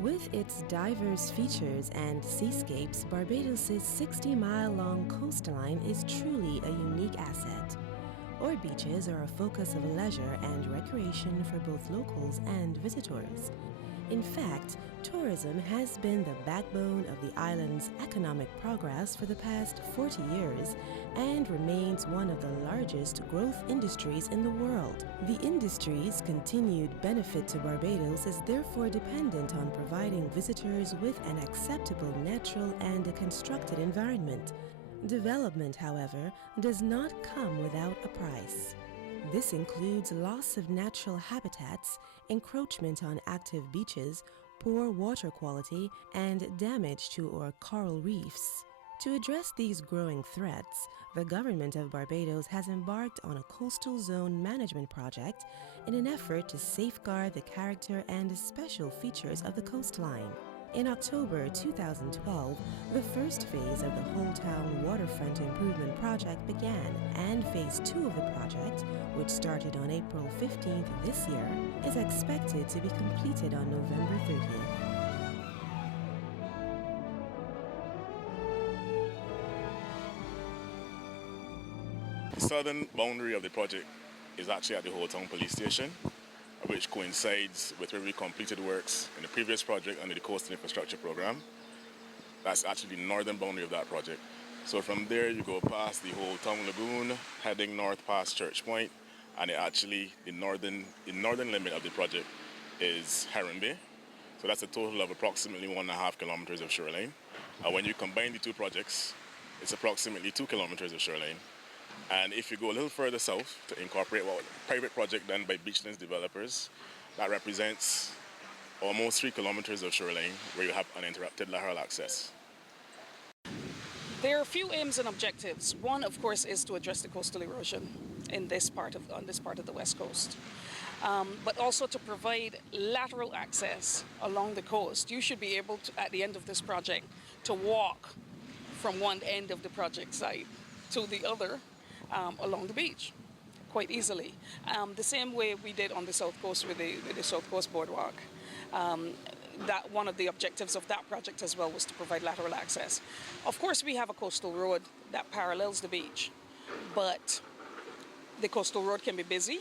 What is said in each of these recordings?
With its diverse features and seascapes, Barbados' 60-mile-long coastline is truly a unique asset. Our beaches are a focus of leisure and recreation for both locals and visitors. In fact, tourism has been the backbone of the island's economic progress for the past 40 years and remains one of the largest growth industries in the world. The industry's continued benefit to Barbados is therefore dependent on providing visitors with an acceptable natural and constructed environment. Development, however, does not come without a price. This includes loss of natural habitats, encroachment on active beaches, poor water quality, and damage to our coral reefs. To address these growing threats, the government of Barbados has embarked on a coastal zone management project in an effort to safeguard the character and special features of the coastline. In October 2012, the first phase of the Whole Town Waterfront Improvement Project began, and Phase 2 of the project, which started on April 15th this year, is expected to be completed on November 30th. The southern boundary of the project is actually at the Whole Town Police Station, which coincides with where we completed works in the previous project under the Coastal Infrastructure Program. That's actually the northern boundary of that project. So from there you go past the Whole Town Lagoon, heading north past Church Point, and the northern limit of the project is Heron Bay. So that's a total of approximately 1.5 kilometers of shoreline. When you combine the two projects, it's approximately 2 kilometers of shoreline. And if you go a little further south to incorporate a private project done by beachlands developers, that represents almost 3 kilometers of shoreline where you have uninterrupted lateral access. There are a few aims and objectives. One, of course, is to address the coastal erosion on this part of the West Coast, but also to provide lateral access along the coast. You should be able to, at the end of this project, to walk from one end of the project site to the other along the beach quite easily. The same way we did on the South Coast with the South Coast Boardwalk. That one of the objectives of that project as well was to provide lateral access. Of course, we have a coastal road that parallels the beach, but the coastal road can be busy,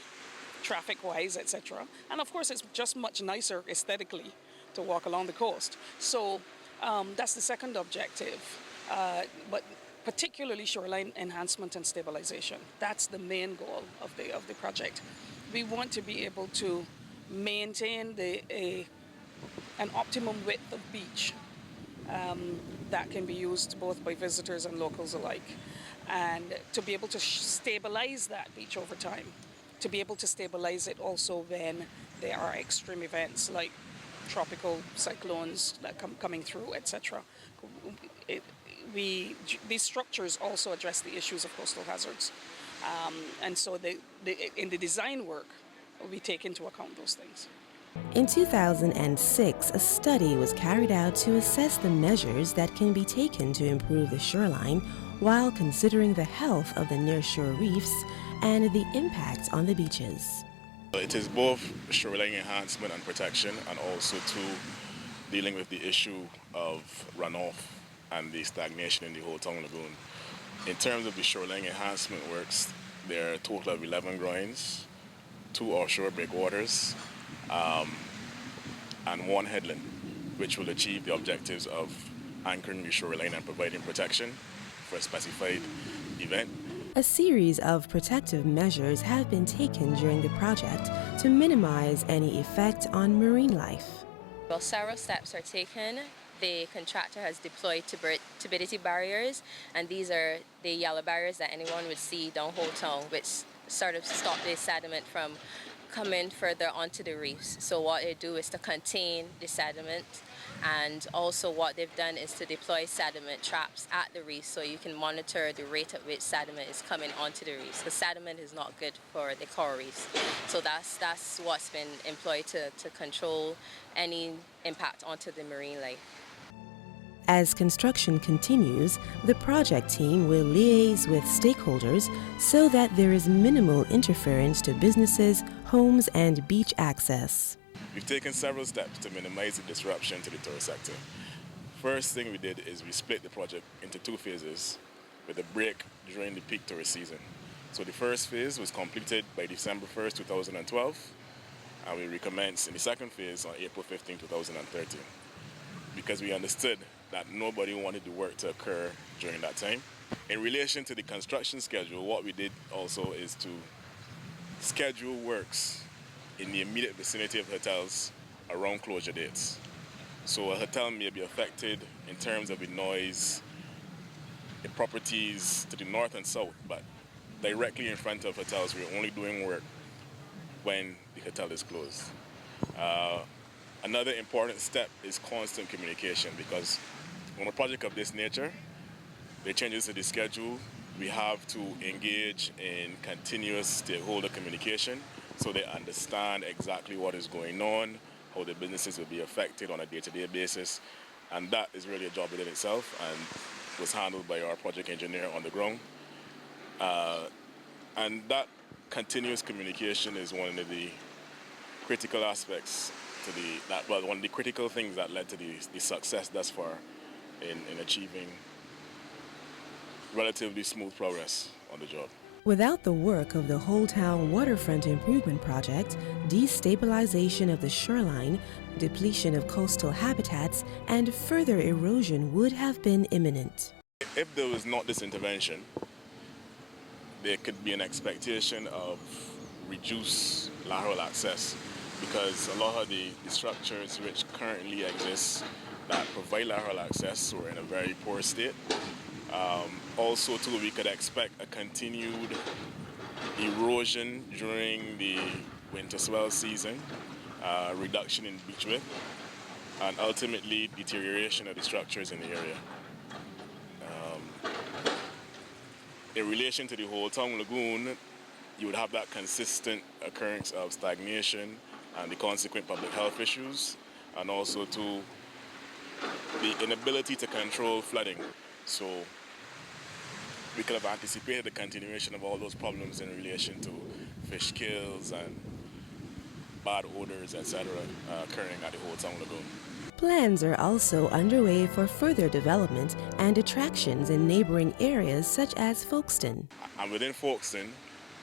traffic-wise, etc. And of course, it's just much nicer aesthetically to walk along the coast. So that's the second objective. But particularly shoreline enhancement and stabilization. That's the main goal of the project. We want to be able to maintain an optimum width of beach that can be used both by visitors and locals alike, and to be able to stabilize that beach over time, to be able to stabilize it also when there are extreme events like tropical cyclones that coming through, etc. These structures also address the issues of coastal hazards, and so in the design work, we take into account those things. In 2006, a study was carried out to assess the measures that can be taken to improve the shoreline while considering the health of the nearshore reefs and the impact on the beaches. It is both shoreline enhancement and protection, and also dealing with the issue of runoff and the stagnation in the Whole Town Lagoon. In terms of the shoreline enhancement works, there are a total of 11 groins, 2 offshore breakwaters, and 1 headland, which will achieve the objectives of anchoring the shoreline and providing protection for a specified event. A series of protective measures have been taken during the project to minimize any effect on marine life. Well, several steps are taken. The contractor has deployed turbidity barriers, and these are the yellow barriers that anyone would see down Whole Town, which sort of stop the sediment from coming further onto the reefs. So what they do is to contain the sediment, and also what they've done is to deploy sediment traps at the reefs so you can monitor the rate at which sediment is coming onto the reefs, because sediment is not good for the coral reefs. So that's what's been employed to control any impact onto the marine life. As construction continues, the project team will liaise with stakeholders so that there is minimal interference to businesses, homes, and beach access. We've taken several steps to minimize the disruption to the tourist sector. First thing we did is we split the project into 2 phases with a break during the peak tourist season. So the first phase was completed by December 1st, 2012, and we recommenced in the second phase on April 15, 2013, because we understood that nobody wanted the work to occur during that time. In relation to the construction schedule, what we did also is to schedule works in the immediate vicinity of hotels around closure dates. So a hotel may be affected in terms of the noise, the properties to the north and south, but directly in front of hotels, we're only doing work when the hotel is closed. Another important step is constant communication, because on a project of this nature, the changes to the schedule, we have to engage in continuous stakeholder communication so they understand exactly what is going on, how the businesses will be affected on a day-to-day basis. And that is really a job within itself and was handled by our project engineer on the ground. And that continuous communication is one of the critical aspects to one of the critical things that led to the success thus far in achieving relatively smooth progress on the job. Without the work of the Whole Town Waterfront Improvement Project, destabilization of the shoreline, depletion of coastal habitats, and further erosion would have been imminent. If there was not this intervention, there could be an expectation of reduced lateral access, because a lot of the structures which currently exist that provide lateral access were in a very poor state. Also, too, we could expect a continued erosion during the winter swell season, reduction in beach width, and ultimately deterioration of the structures in the area. In relation to the Whole Town Lagoon, you would have that consistent occurrence of stagnation and the consequent public health issues, and also to the inability to control flooding. So we could have anticipated the continuation of all those problems in relation to fish kills and bad odors, etc., occurring at the Whole Town Lagoon. Plans are also underway for further development and attractions in neighboring areas such as Folkestone. And within Folkestone,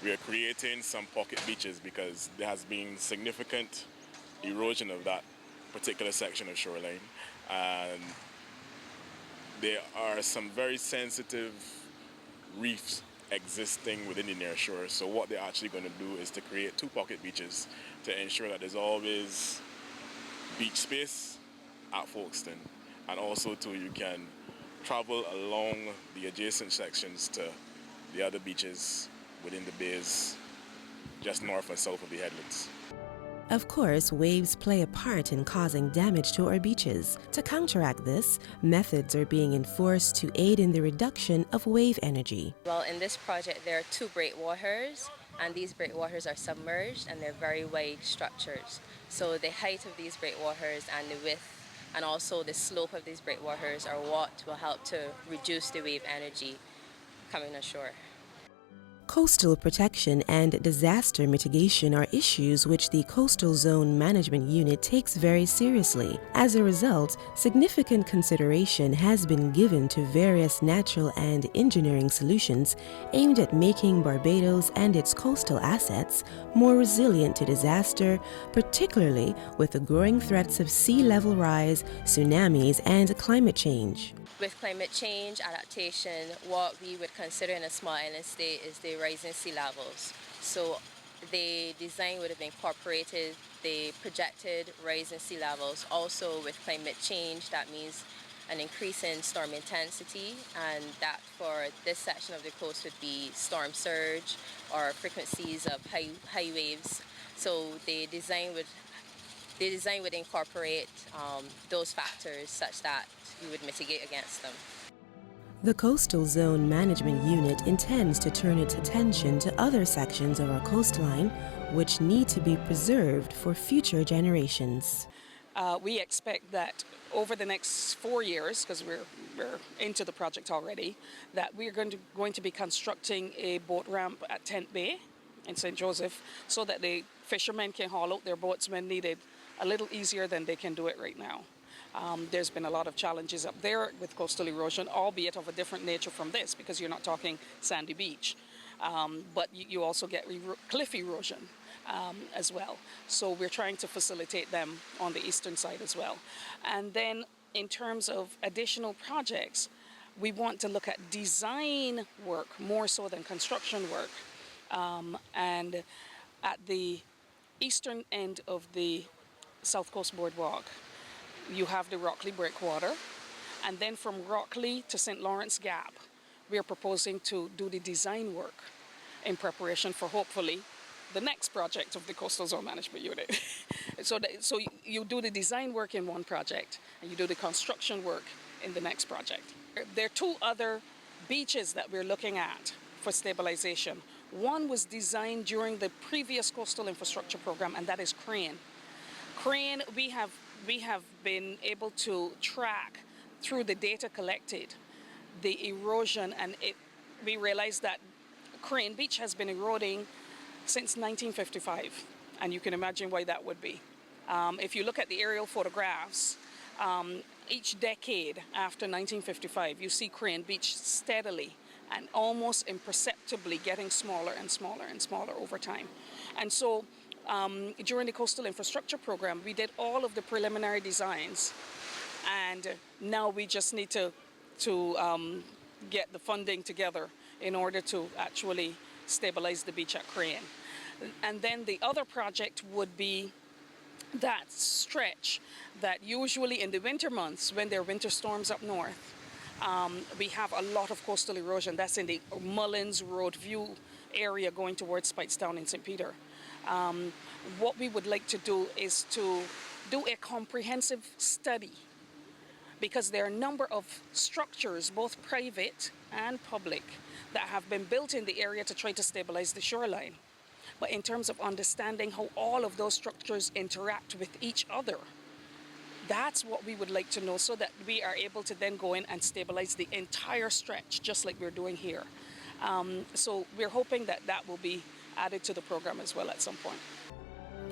we are creating some pocket beaches because there has been significant erosion of that particular section of shoreline. And there are some very sensitive reefs existing within the near shore. So what they're actually going to do is to create 2 pocket beaches to ensure that there's always beach space at Folkestone, and also too you can travel along the adjacent sections to the other beaches within the bays just north and south of the headlands. Of course, waves play a part in causing damage to our beaches. To counteract this, methods are being enforced to aid in the reduction of wave energy. Well, in this project there are 2 breakwaters, and these breakwaters are submerged and they're very wide structures. So the height of these breakwaters and the width and also the slope of these breakwaters are what will help to reduce the wave energy coming ashore. Coastal protection and disaster mitigation are issues which the Coastal Zone Management Unit takes very seriously. As a result, significant consideration has been given to various natural and engineering solutions aimed at making Barbados and its coastal assets more resilient to disaster, particularly with the growing threats of sea level rise, tsunamis, and climate change. With climate change adaptation, what we would consider in a small island state is the rising sea levels. So the design would have incorporated the projected rise in sea levels. Also with climate change, that means an increase in storm intensity, and that for this section of the coast would be storm surge or frequencies of high waves. So the design would incorporate those factors such that we would mitigate against them. The Coastal Zone Management Unit intends to turn its attention to other sections of our coastline which need to be preserved for future generations. We expect that over the next 4 years, because we're into the project already, that we're going to be constructing a boat ramp at Tent Bay in St. Joseph so that the fishermen can haul out their boats when needed a little easier than they can do it right now. There's been a lot of challenges up there with coastal erosion, albeit of a different nature from this, because you're not talking sandy beach. But you also get cliff erosion as well. So we're trying to facilitate them on the eastern side as well. And then in terms of additional projects, we want to look at design work more so than construction work. And at the eastern end of the South Coast Boardwalk, you have the Rockley Breakwater, and then from Rockley to St. Lawrence Gap, we are proposing to do the design work in preparation for hopefully the next project of the Coastal Zone Management Unit. So you do the design work in one project, and you do the construction work in the next project. There are two other beaches that we're looking at for stabilization. One was designed during the previous coastal infrastructure program, and that is Crane. Crane, we have been able to track through the data collected the erosion, and we realized that Crane Beach has been eroding since 1955, and you can imagine why that would be. If you look at the aerial photographs, each decade after 1955, you see Crane Beach steadily and almost imperceptibly getting smaller and smaller and smaller over time. And so during the coastal infrastructure program, we did all of the preliminary designs, and now we just need to get the funding together in order to actually stabilize the beach at Crane. And then the other project would be that stretch that usually in the winter months, when there are winter storms up north, we have a lot of coastal erosion. That's in the Mullins Road View area going towards Speightstown in St. Peter. What we would like to do is to do a comprehensive study, because there are a number of structures, both private and public, that have been built in the area to try to stabilize the shoreline. But in terms of understanding how all of those structures interact with each other, that's what we would like to know, so that we are able to then go in and stabilize the entire stretch, just like we're doing here. So we're hoping that that will be added to the program as well at some point.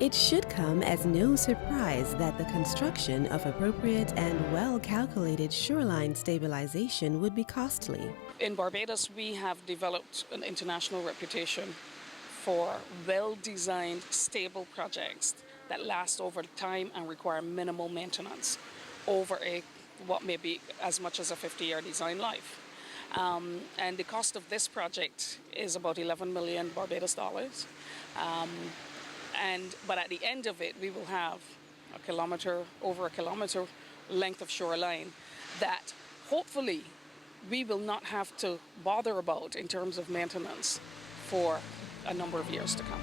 It should come as no surprise that the construction of appropriate and well-calculated shoreline stabilization would be costly. In Barbados, we have developed an international reputation for well-designed, stable projects that last over time and require minimal maintenance over what may be as much as a 50-year design life. And the cost of this project is about 11 million Barbados dollars. But at the end of it, we will have over a kilometer length of shoreline that hopefully we will not have to bother about in terms of maintenance for a number of years to come.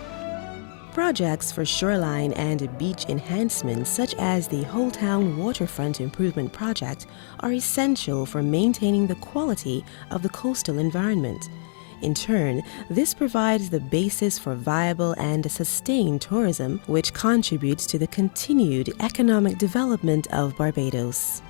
Projects for shoreline and beach enhancements, such as the Whole Town Waterfront Improvement Project, are essential for maintaining the quality of the coastal environment. In turn, this provides the basis for viable and sustained tourism, which contributes to the continued economic development of Barbados.